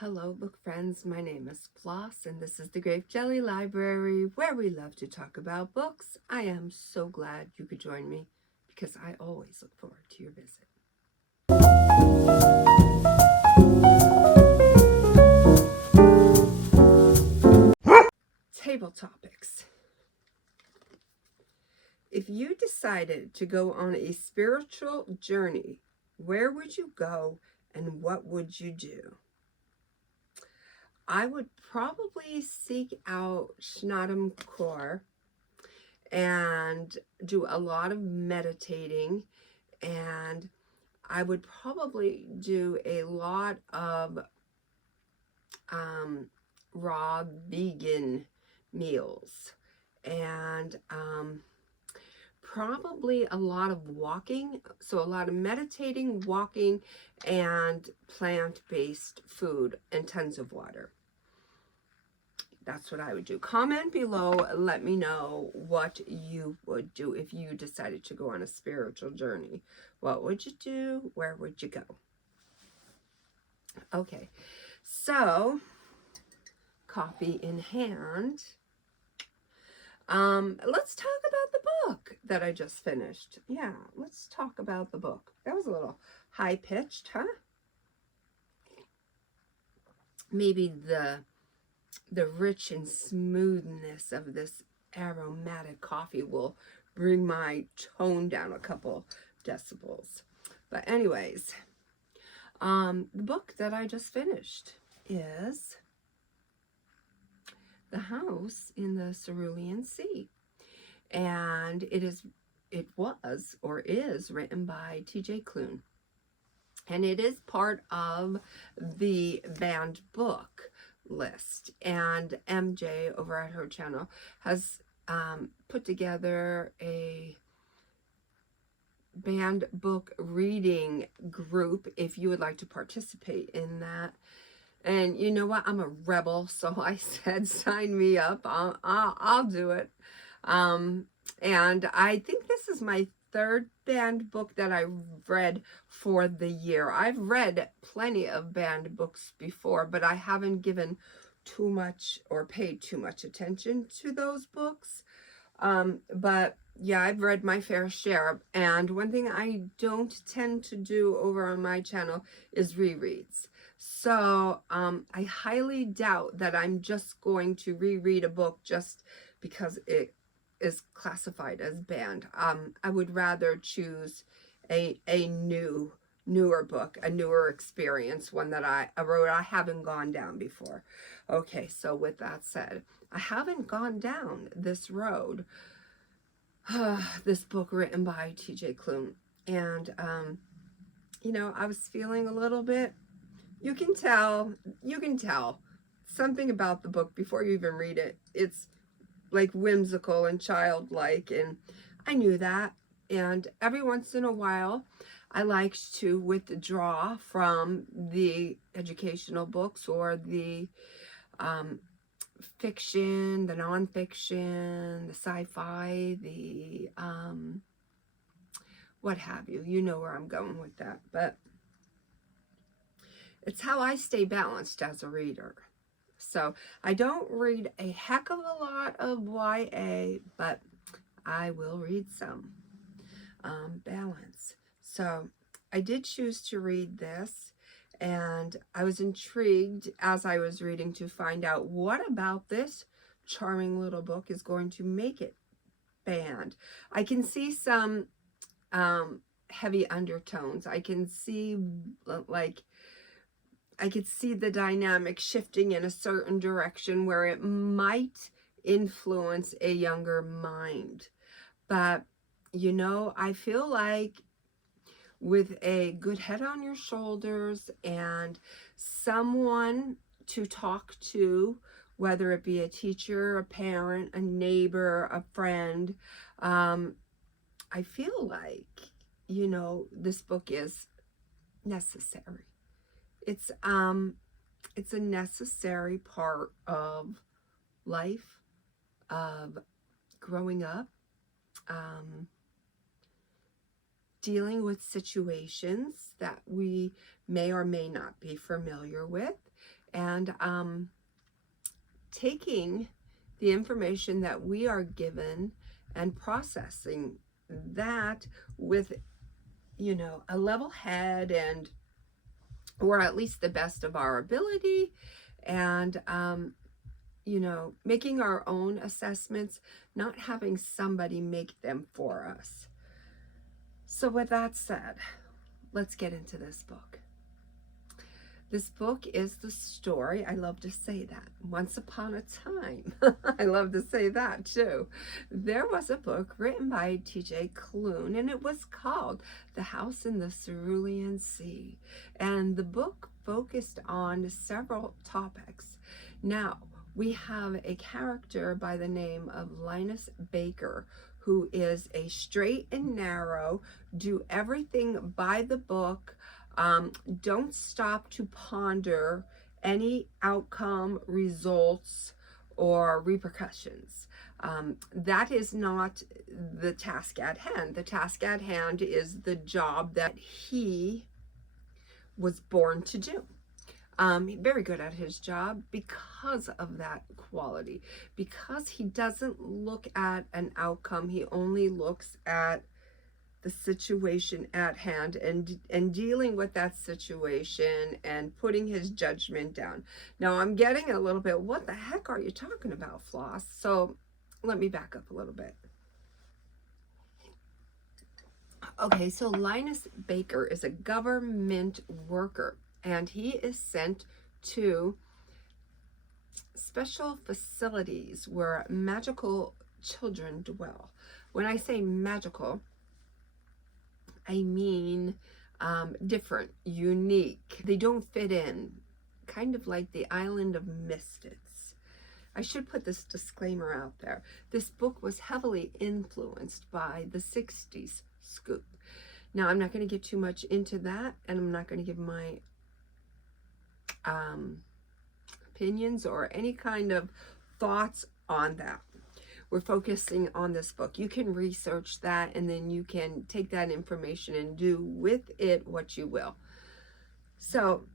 Hello, book friends. My name is Floss, and this is the Grape Jelly Library, where we love to talk about books. I am so glad you could join me, because I always look forward to your visit. TableTopics. If you decided to go on a spiritual journey, where would you go and what would you do? I would probably seek out Shnadam Kaur and do a lot of meditating, and I would probably do a lot of raw vegan meals, and probably a lot of walking, so a lot of meditating, walking, and plant-based food, and tons of water. That's what I would do. Comment below, let me know what you would do if you decided to go on a spiritual journey. What would you do? Where would you go? Okay, so copy in hand. Let's talk about the book that I just finished. Yeah, let's talk about the book. That was a little high-pitched, huh? Maybe the rich and smoothness of this aromatic coffee will bring my tone down a couple decibels. But anyways, the book that I just finished is The House in the Cerulean Sea. And it was or is written by T.J. Klune. And it is part of the banned book list, and MJ over at her channel has put together a banned book reading group if you would like to participate in that. And you know what, I'm a rebel, so I said sign me up. I'll do it. And I think this is my third banned book that I read for the year. I've read plenty of banned books before, but I haven't given too much or paid too much attention to those books. But yeah, I've read my fair share. And one thing I don't tend to do over on my channel is rereads. So I highly doubt that I'm just going to reread a book just because it is classified as banned. I would rather choose a newer book, a newer experience, one that a road I haven't gone down before. Okay, so with that said, I haven't gone down this road, this book written by T.J. Klune, and you know, I was feeling a little bit, you can tell something about the book before you even read it. It's like whimsical and childlike, and I knew that. And every once in a while I liked to withdraw from the educational books or the fiction, the nonfiction, the sci-fi, the what have you. You know where I'm going with that. But it's how I stay balanced as a reader. So I don't read a heck of a lot of YA, but I will read some. Balance. So I did choose to read this, and I was intrigued as I was reading to find out what about this charming little book is going to make it banned. I can see some heavy undertones. I can see I could see the dynamic shifting in a certain direction where it might influence a younger mind. But, you know, I feel like with a good head on your shoulders and someone to talk to, whether it be a teacher, a parent, a neighbor, a friend, I feel like, you know, this book is necessary. It's a necessary part of life, of growing up, dealing with situations that we may or may not be familiar with, and taking the information that we are given and processing that with, you know, a level head, and or at least the best of our ability, and you know, making our own assessments, not having somebody make them for us. So with that said, let's get into this book. This book is the story, I love to say that, once upon a time, I love to say that too, there was a book written by T.J. Klune, and it was called The House in the Cerulean Sea. And the book focused on several topics. Now, we have a character by the name of Linus Baker, who is a straight and narrow, do everything by the book, don't stop to ponder any outcome, results, or repercussions. That is not the task at hand. The task at hand is the job that he was born to do. Very good at his job because of that quality. Because he doesn't look at an outcome, he only looks at the situation at hand and dealing with that situation and putting his judgment down. Now I'm getting a little bit, what the heck are you talking about, Floss? So let me back up a little bit. Okay, so Linus Baker is a government worker, and he is sent to special facilities where magical children dwell. When I say magical, I mean different, unique. They don't fit in, kind of like the Island of Misfits. I should put this disclaimer out there. This book was heavily influenced by the 60s scoop. Now, I'm not going to get too much into that, and I'm not going to give my opinions or any kind of thoughts on that. We're focusing on this book. You can research that, and then you can take that information and do with it what you will. So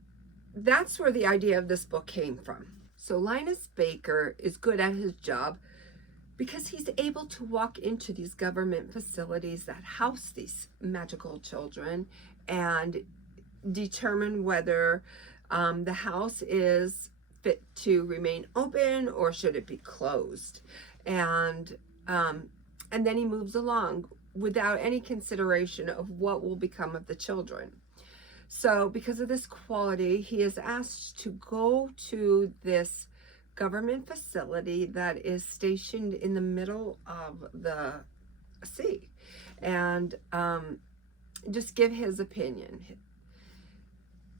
that's where the idea of this book came from. So Linus Baker is good at his job because he's able to walk into these government facilities that house these magical children and determine whether the house is fit to remain open or should it be closed. And then he moves along without any consideration of what will become of the children. So because of this quality, he is asked to go to this government facility that is stationed in the middle of the sea and just give his opinion.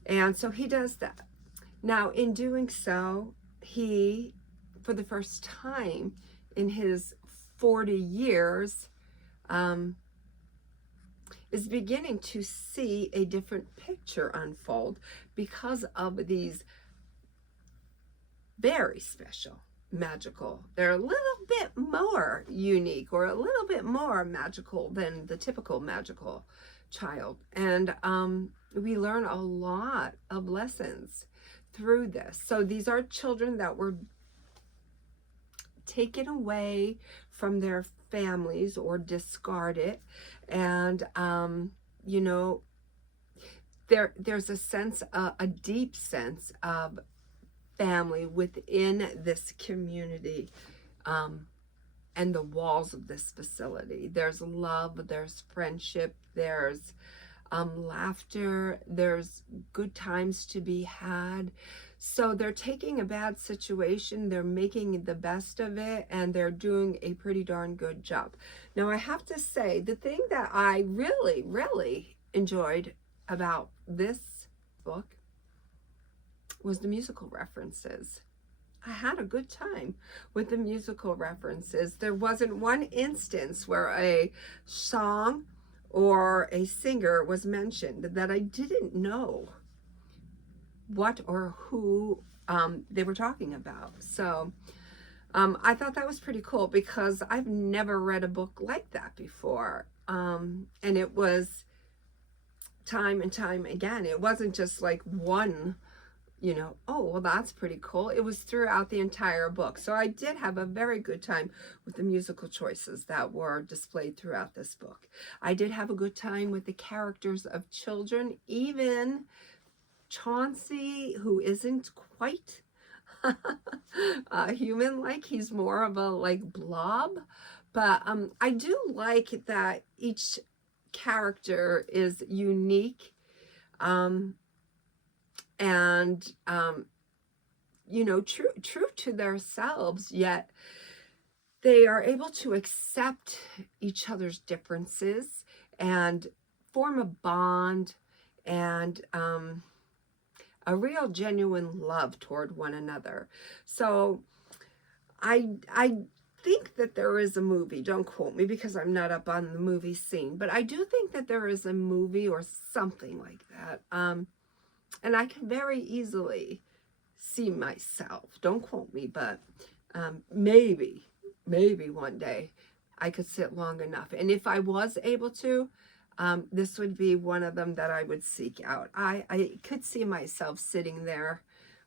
And so he does that. Now, in doing so, he, for the first time in his 40 years, is beginning to see a different picture unfold because of these very special, magical. They're a little bit more unique or a little bit more magical than the typical magical child. And we learn a lot of lessons through this. So these are children that were taken away from their families or discarded, and you know, there's a sense, a deep sense of family within this community and the walls of this facility. There's love, there's friendship, there's laughter, there's good times to be had. So they're taking a bad situation, they're making the best of it, and they're doing a pretty darn good job. Now, I have to say, the thing that I really, really enjoyed about this book was the musical references. I had a good time with the musical references. There wasn't one instance where a song or a singer was mentioned that I didn't know what or who they were talking about. So I thought that was pretty cool because I've never read a book like that before. And it was time and time again. It wasn't just like one you know, oh, well, that's pretty cool. It was throughout the entire book. So I did have a very good time with the musical choices that were displayed throughout this book. I did have a good time with the characters of children, even Chauncey, who isn't quite human-like. He's more of a like blob. But I do like that each character is unique. And you know, true to themselves, yet they are able to accept each other's differences and form a bond and a real genuine love toward one another. So I think that there is a movie, don't quote me because I'm not up on the movie scene, but I do think that there is a movie or something like that. And I can very easily see myself, don't quote me, but maybe one day I could sit long enough. And if I was able to, this would be one of them that I would seek out. I could see myself sitting there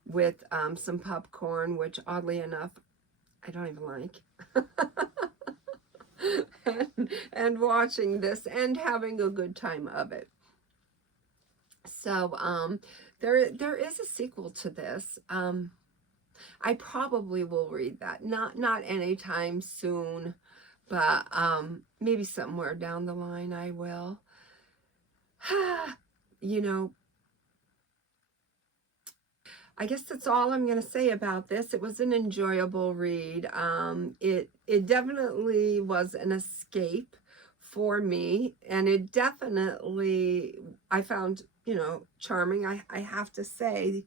with some popcorn, which oddly enough, I don't even like, and watching this and having a good time of it. So there is a sequel to this. I probably will read that. Not anytime soon, but maybe somewhere down the line I will. You know, I guess that's all I'm going to say about this. It was an enjoyable read. It definitely was an escape for me, and it definitely I found, you know, charming. I have to say,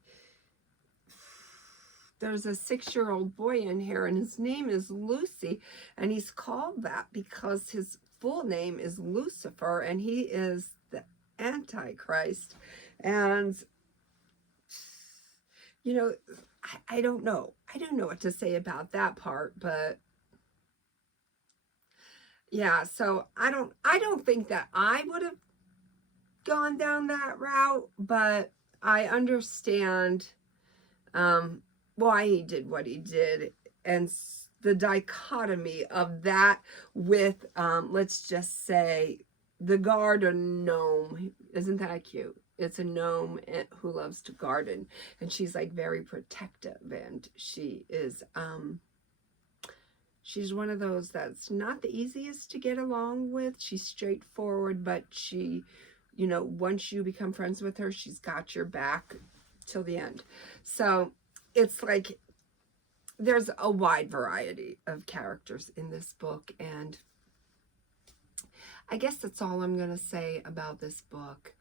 there's a 6-year-old boy in here, and his name is Lucy, and he's called that because his full name is Lucifer, and he is the Antichrist. And you know, I don't know. I don't know what to say about that part, but yeah, so I don't think that I would have gone down that route, but I understand why he did what he did, and the dichotomy of that with let's just say the garden gnome. Isn't that cute? It's a gnome who loves to garden, and she's like very protective, and she is she's one of those that's not the easiest to get along with. She's straightforward, but she, you know, once you become friends with her, she's got your back till the end. So it's like there's a wide variety of characters in this book, and I guess that's all I'm going to say about this book.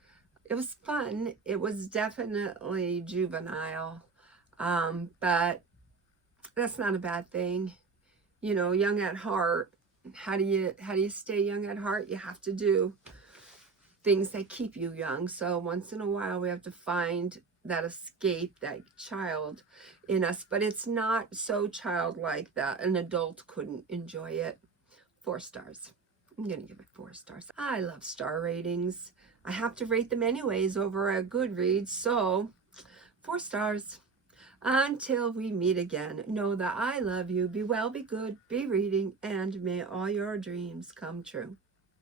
It was fun. It was definitely juvenile, but that's not a bad thing. You know, young at heart. How do you stay young at heart? You have to do things that keep you young. So once in a while, we have to find that escape, that child in us. But it's not so childlike that an adult couldn't enjoy it. 4 stars. I'm going to give it 4 stars. I love star ratings. I have to rate them anyways over at Goodreads, so 4 stars. Until we meet again, know that I love you. Be well, be good, be reading, and may all your dreams come true.